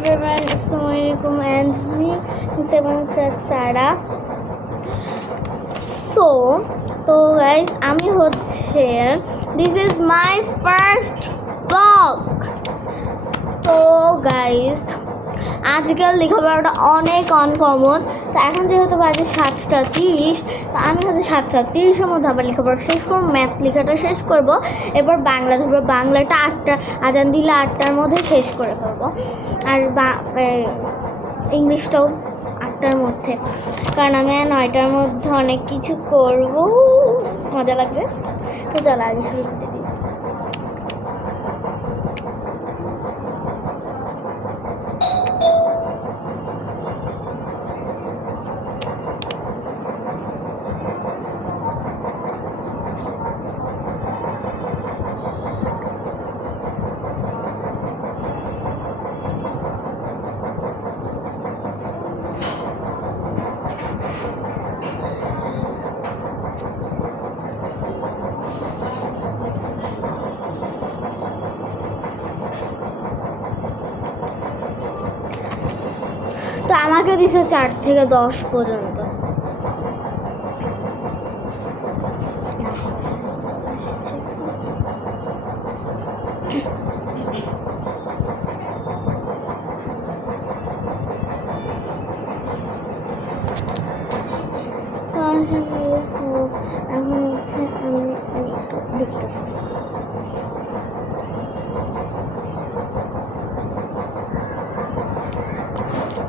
everyone, Assalamualaikum and me, Seven Sarah. তো guys আমি হচ্ছে this is my first blog. তো গাইজ আজকাল লেখাপড়াটা অনেক আনকমন। তো এখন যেহেতু বাজে 7:30, তো আমি হচ্ছে 7:30-এর মধ্যে আবার লেখাপড়া শেষ করবো, ম্যাথ লেখাটা শেষ করব। এরপর বাংলা ধরবো, বাংলাটা 8টা, আজান দিলে 8টার মধ্যে শেষ করে ফেলবো। আর ইংলিশটাও 8টার মধ্যে, কারণ আমি 9টার মধ্যে অনেক কিছু করব, মজা লাগবে। তো চলো আগে শুরু করে দিই। তো আমাকে দিছে 4 থেকে 10 পর্যন্ত। এখন হচ্ছে আমি একটু দেখতেছি।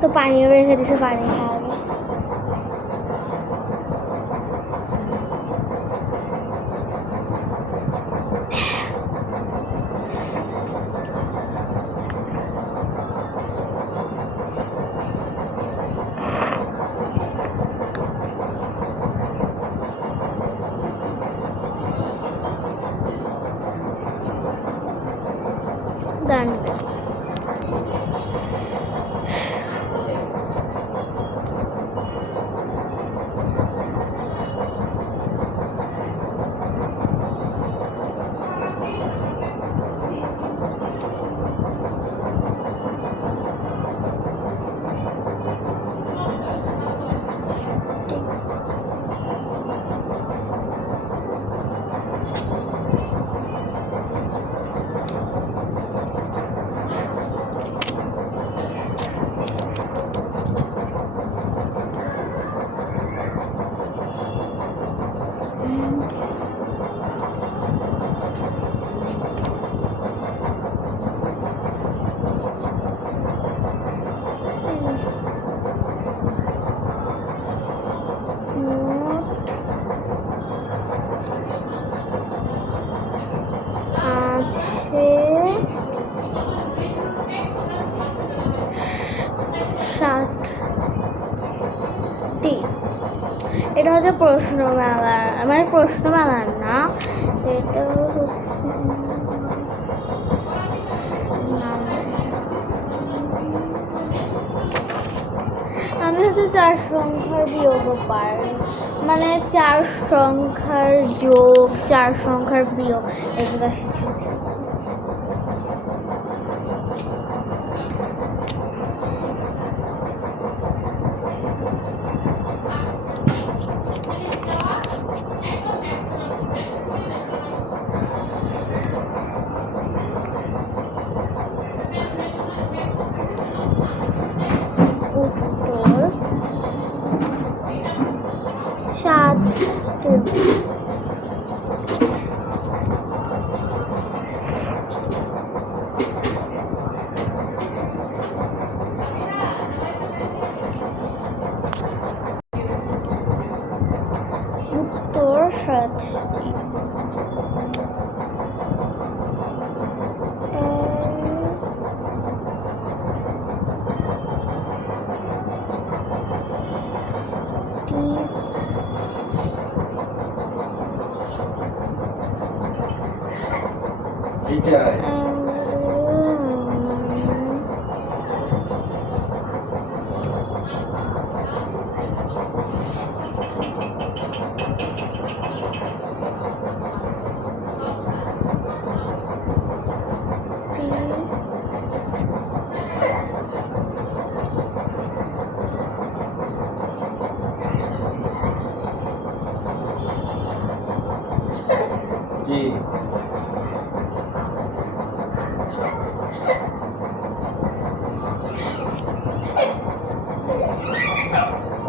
তো পানিও রেখে দিছে, পানি খাওয়াবে। দাঁড়ান এটা হচ্ছে প্রশ্নমেলা, মানে প্রশ্নমেলার না, এটা হচ্ছে আমি হচ্ছে 4 সংখ্যার বিয়োগ পারি, মানে 4 সংখ্যার যোগ, 4 সংখ্যার বিয়োগ, এগুলো শিখেছি।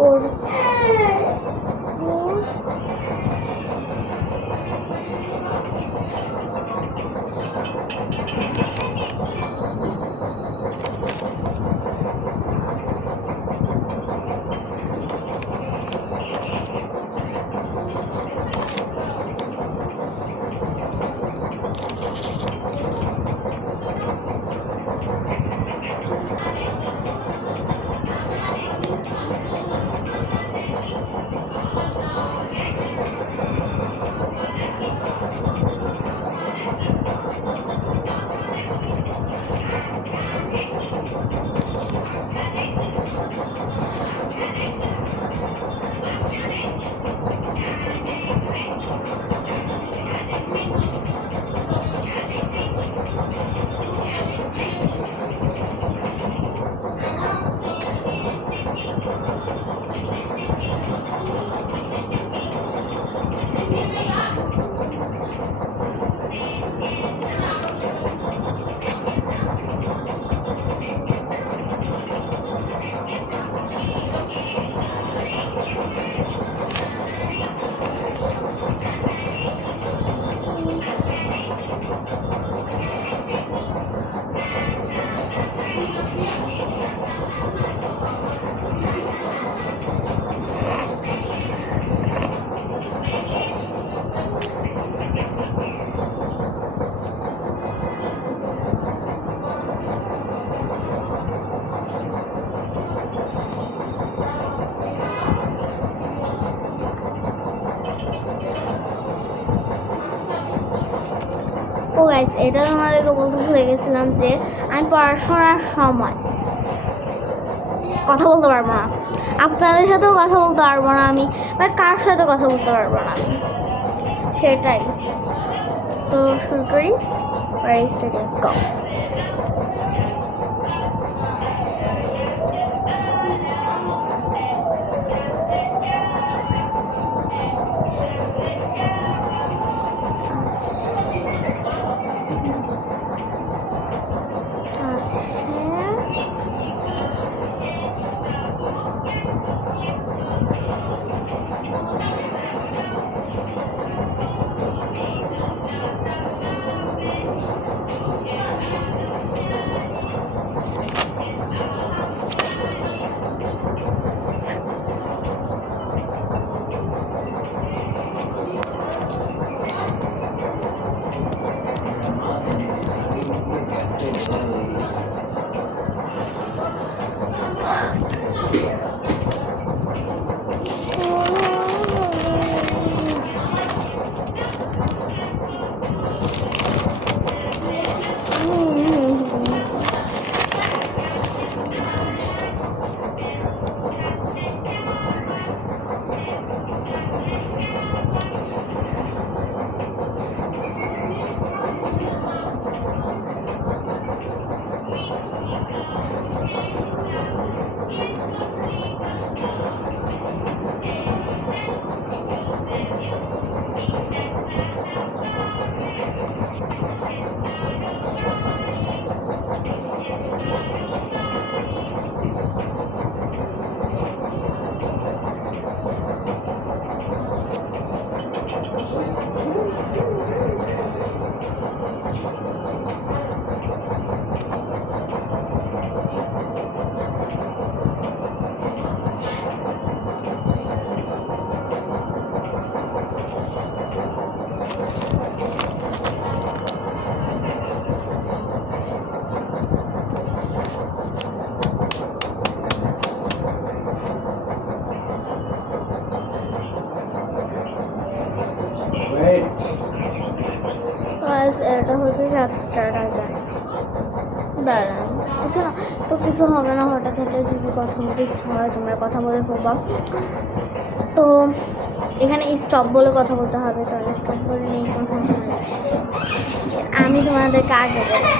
করছি। ও গাইস, এটা তোমাদেরকে বলতে ভুলে গেছিলাম যে আমি পড়াশোনার সময় কথা বলতে পারবো না, আপনাদের সাথেও কথা বলতে পারবো না আমি, মানে কার সাথে কথা বলতে পারবো না আমি, সেটাই। তো শুরু করি। গো। এটা হচ্ছে 7,000। দাঁড়ান, আচ্ছা তো কিছু হবে না, হঠাৎ হলে যদি কথা বলতে ইচ্ছা হয় তোমরা কথা বলে ফেলবা। তো এখানে স্টপ বলে কথা বলতে হবে, তাহলে স্টপ বলে নেই কথা হবে। আমি তোমাদেরকে আগে বলবো।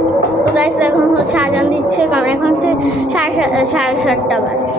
তো গাইস এখন হচ্ছে আজান দিচ্ছে, কারণ এখন হচ্ছে 7:30 বাজে।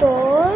তোর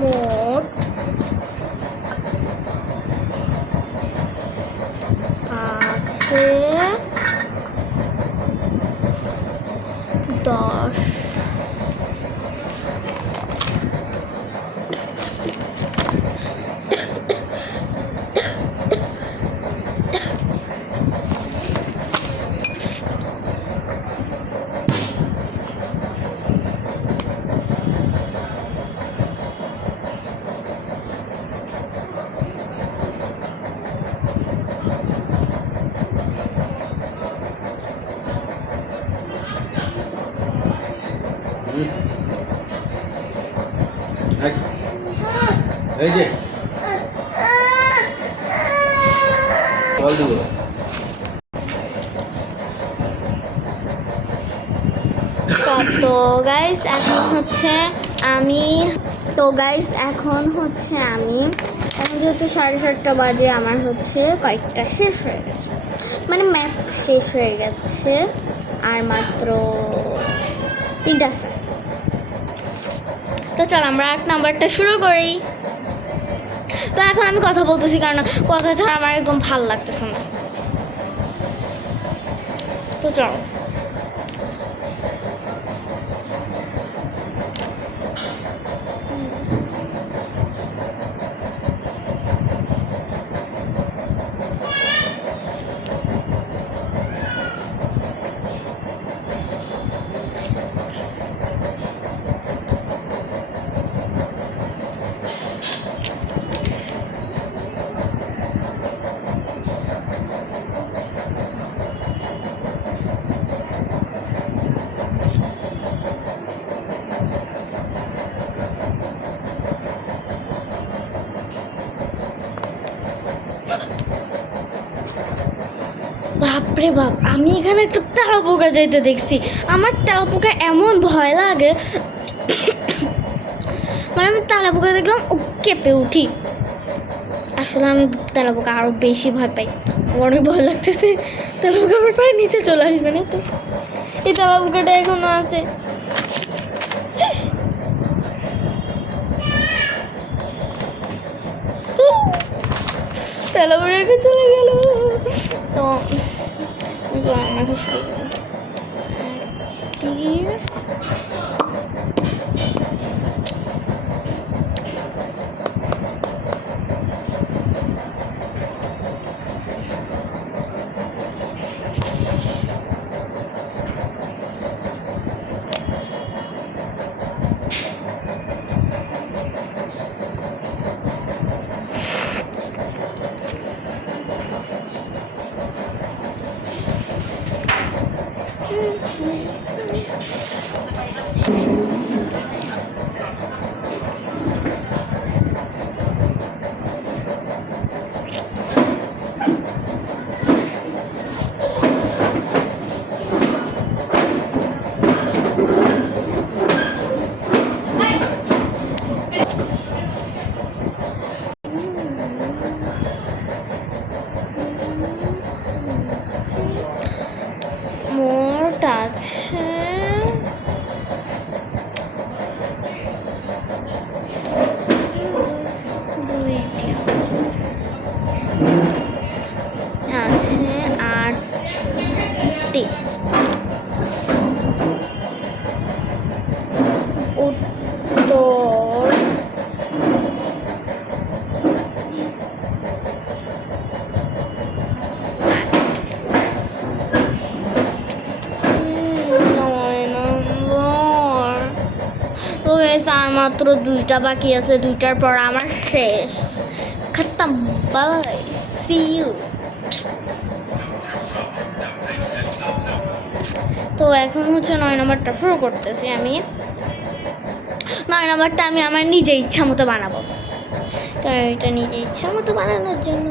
মোট আছে 10। এই যে বল দেবো। তো গাইস এখন হচ্ছে আমি এখন যেহেতু 7:30 বাজে, আমার হচ্ছে কয়েকটা শেষ হয়ে গেছে, মানে ম্যাথ শেষ হয়ে গেছে, আর মাত্র 3টা আছে। তো চল আমরা 8 নাম্বারটা শুরু করি। তো এখন আমি কথা বলতেছি, কারণ কথা ছাড়া আমার একদম ভাল লাগতেছে না। তো চল বাপরে বাপ, আমি এখানে একটা তেলাপোকা যাইতে দেখছি। আমার তেলাপোকা এমন ভয় লাগে, মানে আমি তেলাপোকা দেখলাম ও কেঁপে উঠি। আসলে আমি তেলাপোকা আরো বেশি ভয় পাই, অনেক ভয় লাগতেছে। তেলাপোকা আমার পায়ে নিচে চলে আসবে না তো। এই তেলাপোকাটা এখনো আছে। সেলিব্রেটে চলে গেল। তো আমাকে শুরু কি মোট আছে দুইটি, আছে 8টি। উত্তর আর মাত্র 2টা বাকি আছে, 2টার পর আমার শেষ, খতম, বাই, সি ইউ। তো এখন হচ্ছে 9 নম্বরটা শুরু করতেছি আমি। 9 নম্বরটা আমি আমার নিজে ইচ্ছা মতো বানাবো, কারণ এটা নিজে ইচ্ছা মতো বানানোর জন্য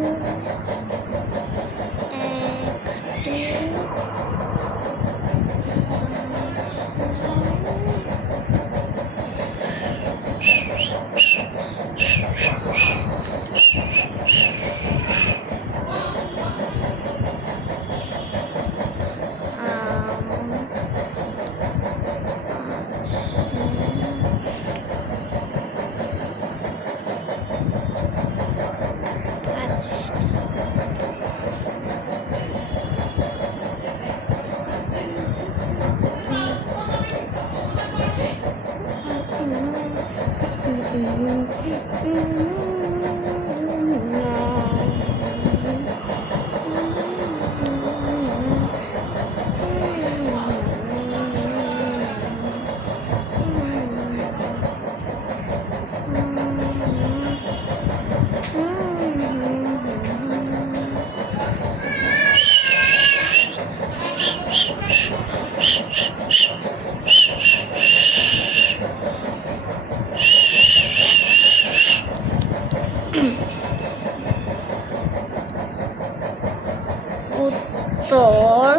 উত্তর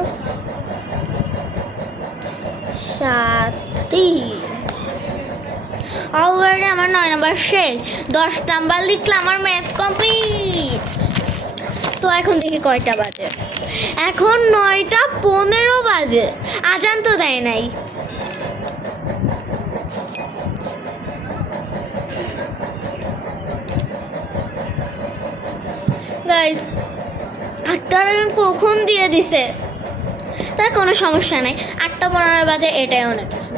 7টি। অলরেডি আমার 9 নম্বর শেষ, 10 নাম্বার লিখলে আমার ম্যাথ কমপ্লিট। তো এখন দেখি কয়টা বাজে, এখন 9:15 বাজে, আজান তো দেয় নাই। গাইস 8টার আজান কখন দিয়ে দিছে, তার কোনো সমস্যা নেই, 8:15 বাজে, এটাই অনেক কিছু।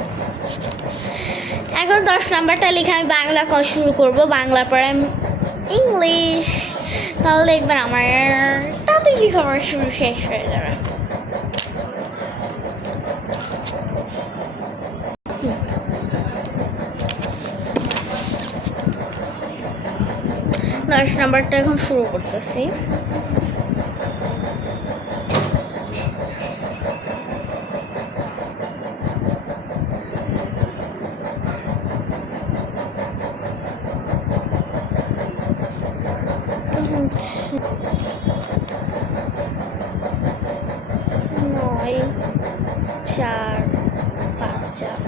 এখন 10 নাম্বারটা লিখে আমি বাংলা শুরু করব, বাংলার পরে ইংলিশ, তাহলে দেখবেন আমার তাড়াতাড়ি খাবার শুরু শেষ হয়ে যাবে। দশ নাম্বারটা এখন শুরু করতেছি। নয়, 4, 5, 4।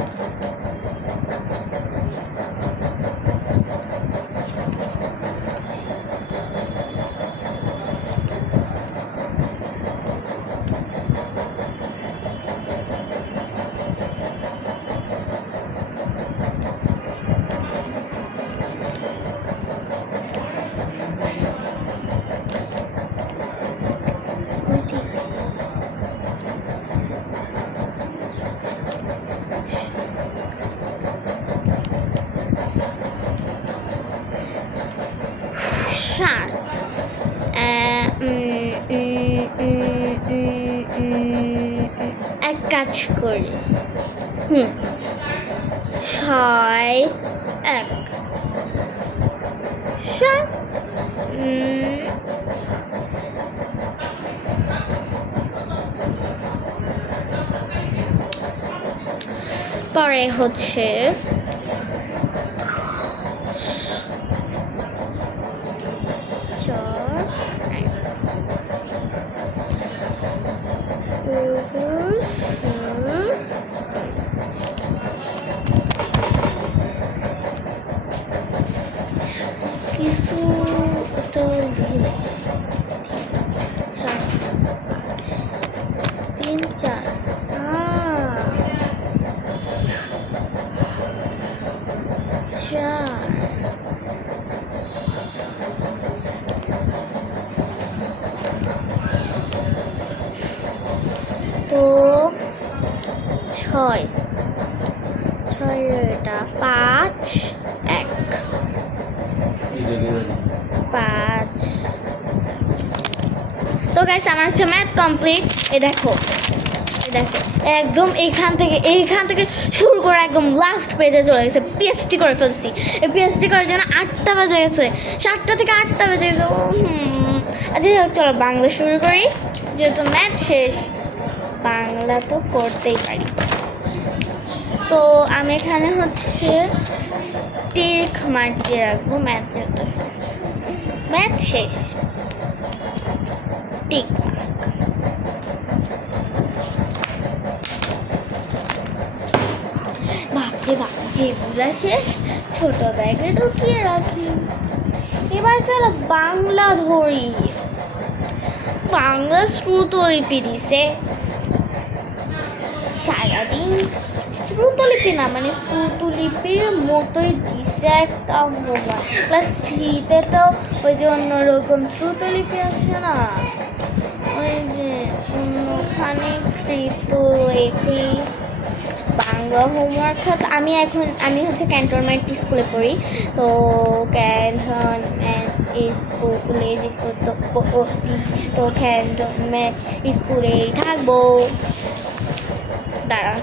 কাজ করি। 6 1 7 পরে হচ্ছে কিছু তো দিন 4 5 3 4 4 তো 6 এটা 5 1 5। তো গাইস আমার হচ্ছে ম্যাথ কমপ্লিট। এই দেখো একদম এইখান থেকে শুরু করে একদম লাস্ট পেজে চলে গেছে। পিএইচডি করে ফেলছি। এই পিএইচডি করার জন্য 8টা বেজে গেছে। 7টা থেকে 8টা বেজে গেছে। যাই হোক, চলো বাংলা শুরু করি। যেহেতু ম্যাথ শেষ, বাংলা তো করতেই পারি। তো আমি এখানে হচ্ছে টিক মার্ক দিয়ে রাখবো। ম্যাথ শেষ, টিক মার্ক। বাপরে বাপ, যেগুলা শেষ ছোট ব্যাগে ঢুকিয়ে রাখি। এবার চলো বাংলা ধরি। বাংলা শ্রুতলিপি দিছে সারাদিন। শ্রুতলিপি না, মানে শ্রুতলিপির মতোই দিছে একটা মোবাইল। ক্লাস 3-তে তো ওই যে অন্যরকম শ্রুতলিপি আছে না, ওই যে অন্যখানে শ্রুতলিপি। বাংলা হোমওয়ার্ক আমি হচ্ছে ক্যান্টনমেন্ট স্কুলে পড়ি। তো ক্যান্টনমেন্ট স্কুলে তো ক্যান্টনমেন্ট স্কুলেই থাকবো। দাঁড়া,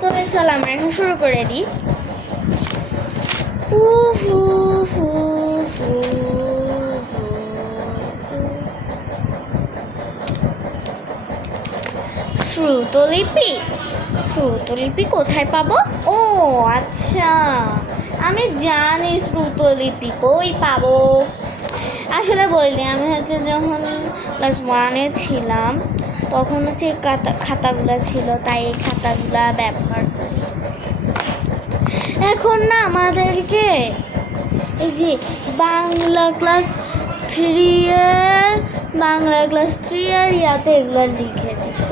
তো চলো আমরা এখন শুরু করে দিই। শ্রুতলিপি কোথায় পাবো? ও আচ্ছা, আমি জানি শ্রুতলিপি কই পাবো। আসলে বলিনি, আমি হচ্ছে যখন ক্লাস 1-এ ছিলাম তখন হচ্ছে খাতাগুলো ছিল, তাই এই খাতাগুলা ব্যবহার করি। এখন না আমাদেরকে এই যে বাংলা ক্লাস 3-এর ইয়াতে এগুলো লিখে দিচ্ছে।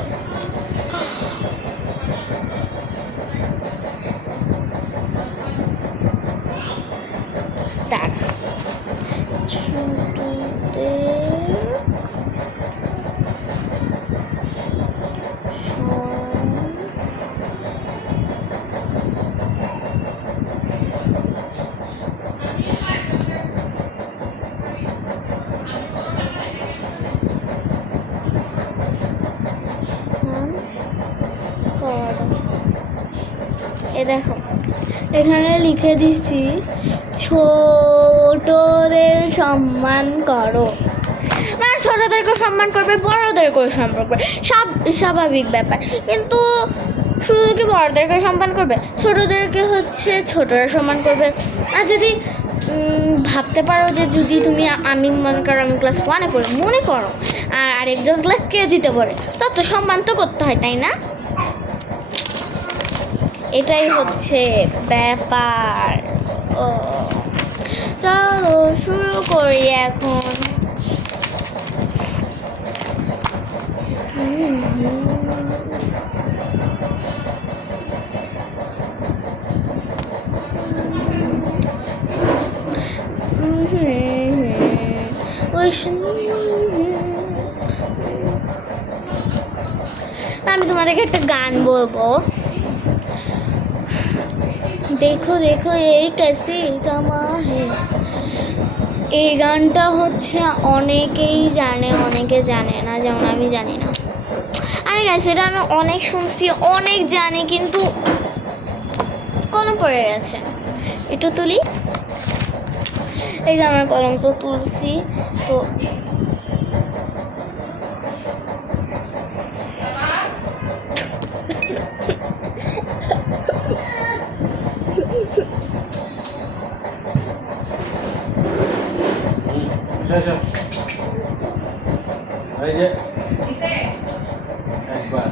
এ দেখো এখানে লিখে দিচ্ছি, ছোটদের সম্মান করো। মানে ছোটদেরকেও সম্মান করবে, বড়দেরকেও সম্মান করবে, স্বাভাবিক ব্যাপার। কিন্তু শুধু কি বড়দেরকে সম্মান করবে? ছোটদেরকে হচ্ছে ছোটরা সম্মান করবে। আর যদি ভাবতে পারো যে যদি আমি মনে করো আমি ক্লাস 1-এ পড়ি, মনে করো, আর আরেকজন ক্লাস কেজিতে পড়ে, তত সম্মান তো করতে হয়, তাই না? এটাই হচ্ছে ব্যাপার। ও চলো শুরু করি এখন। আমি তোমাদেরকে একটা গান বলবো। देखो देखो ये कैसी तमा है, এই গানটা হচ্ছে অনেকেই জানে, অনেকে জানে না, যেমন আমি জানি না। আরে গাইস, এটা আমি অনেক শুনছি, অনেক জানি, কিন্তু কলম পড়ে গেছে। একটু তুলি। এই যে আমার কলম তো তুলছি, তো এই যে একবার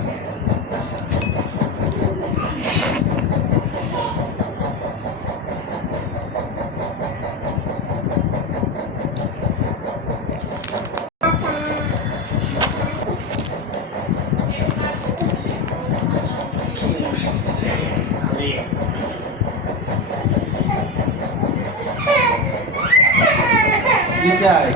কি চাই?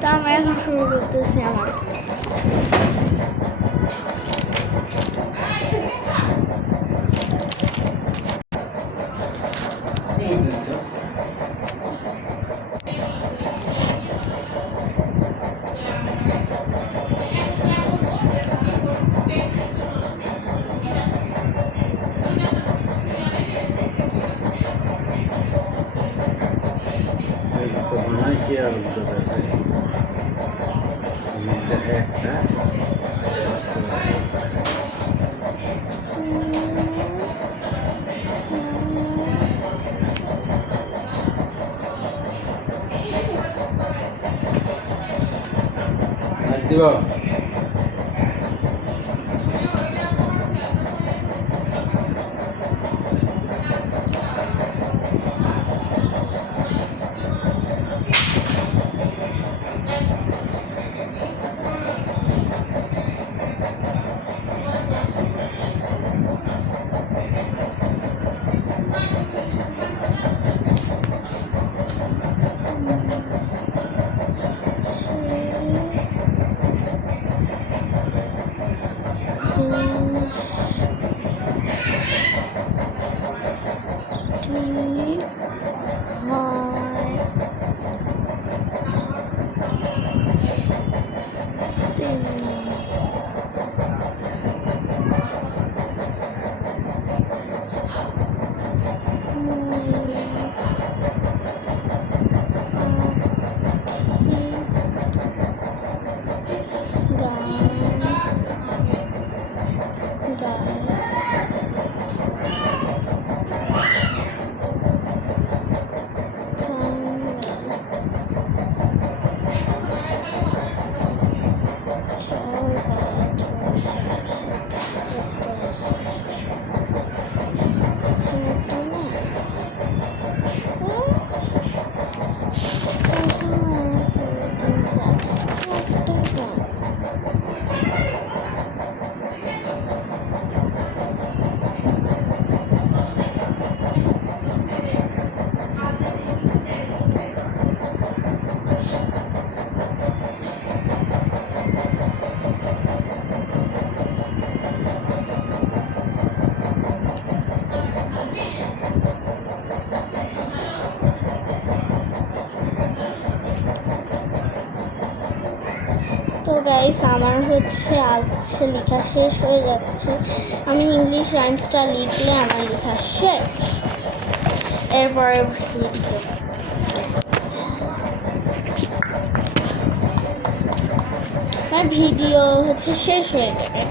তো আমরা এখন শুরু করতেছি আমার। তো বানাই কি আর উল্টো আছে একটা দিব তো গাইস, আমার হচ্ছে আজকে লেখা শেষ হয়ে যাচ্ছে। আমি ইংলিশ রাইমসটা লিখলে আমার লেখা শেষ। এরপরে লিখতে আমার ভিডিও হচ্ছে শেষ হয়ে যাবে।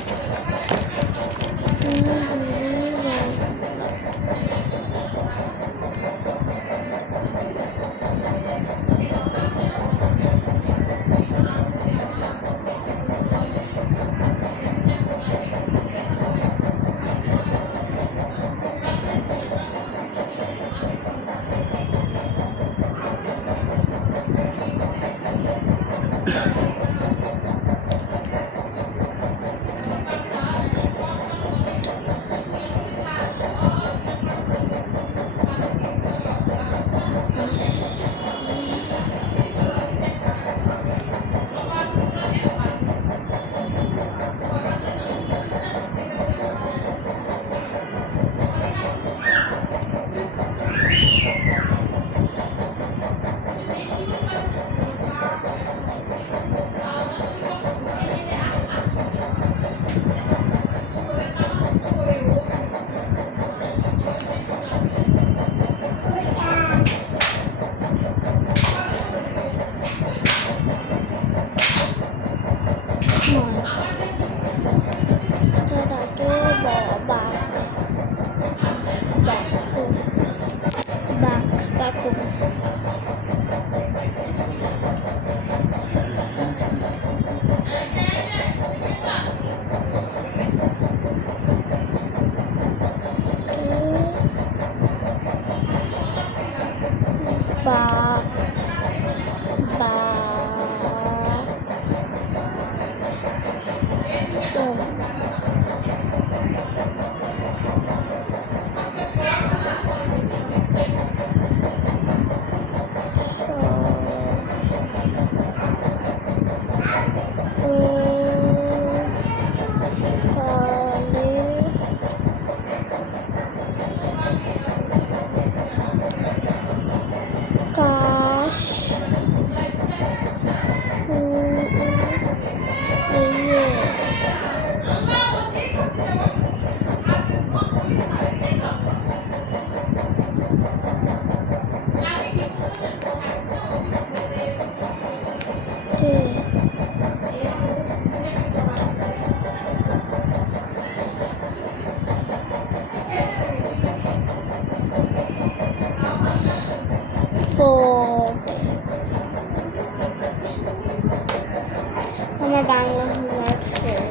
আমার বাংলা হোমওয়ার্ক শেষ।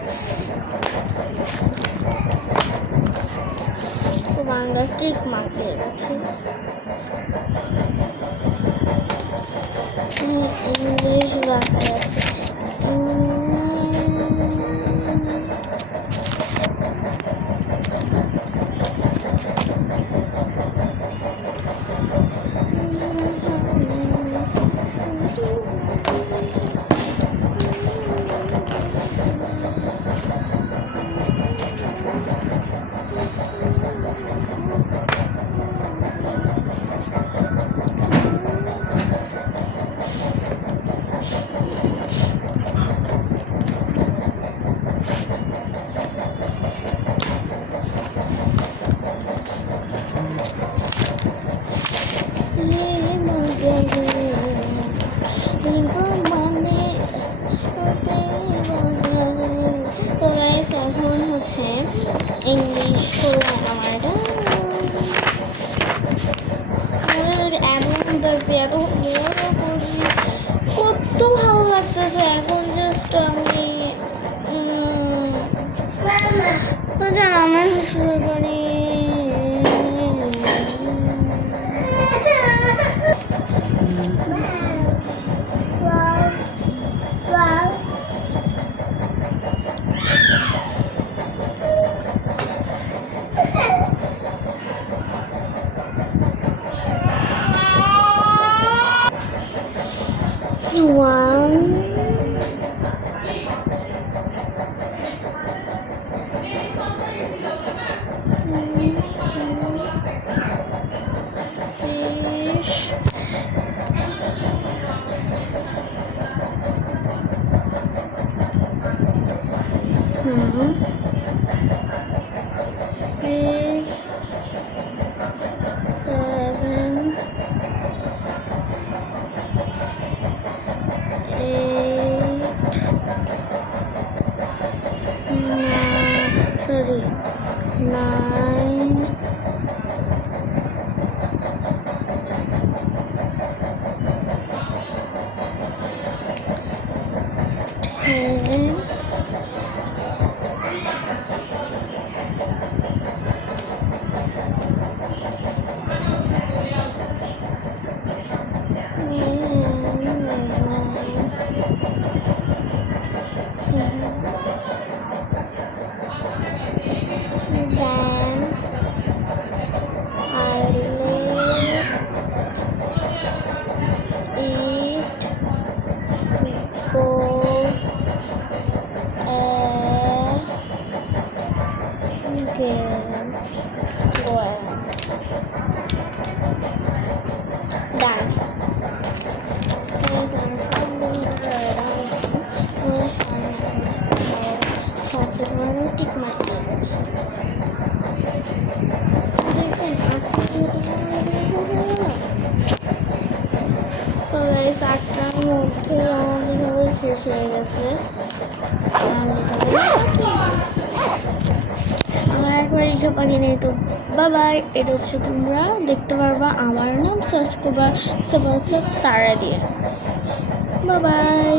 তো বাংলা টিক মার্ক দিয়ে রাখি। ইংলিশ বাকি আছে। তো গাইস এখন হচ্ছে ইংলিশ হলো আমার এত কত ভালো লাগতেছে এখন। জাস্ট আমি আমার শুরু করি। Seven, 8 9 10 Then I let it go again. Well, done. Guys, I'm probably tick my ears. তো গাইস 8টার মধ্যে আমার লেখাপড়া শেষ হয়ে গেছে। আমার একবার লেখা পাখি নেই তো বাবাই, এটা হচ্ছে তোমরা দেখতে পারবা আমার নাম সার্চ করবা সারা দিয়ে। বাবাই।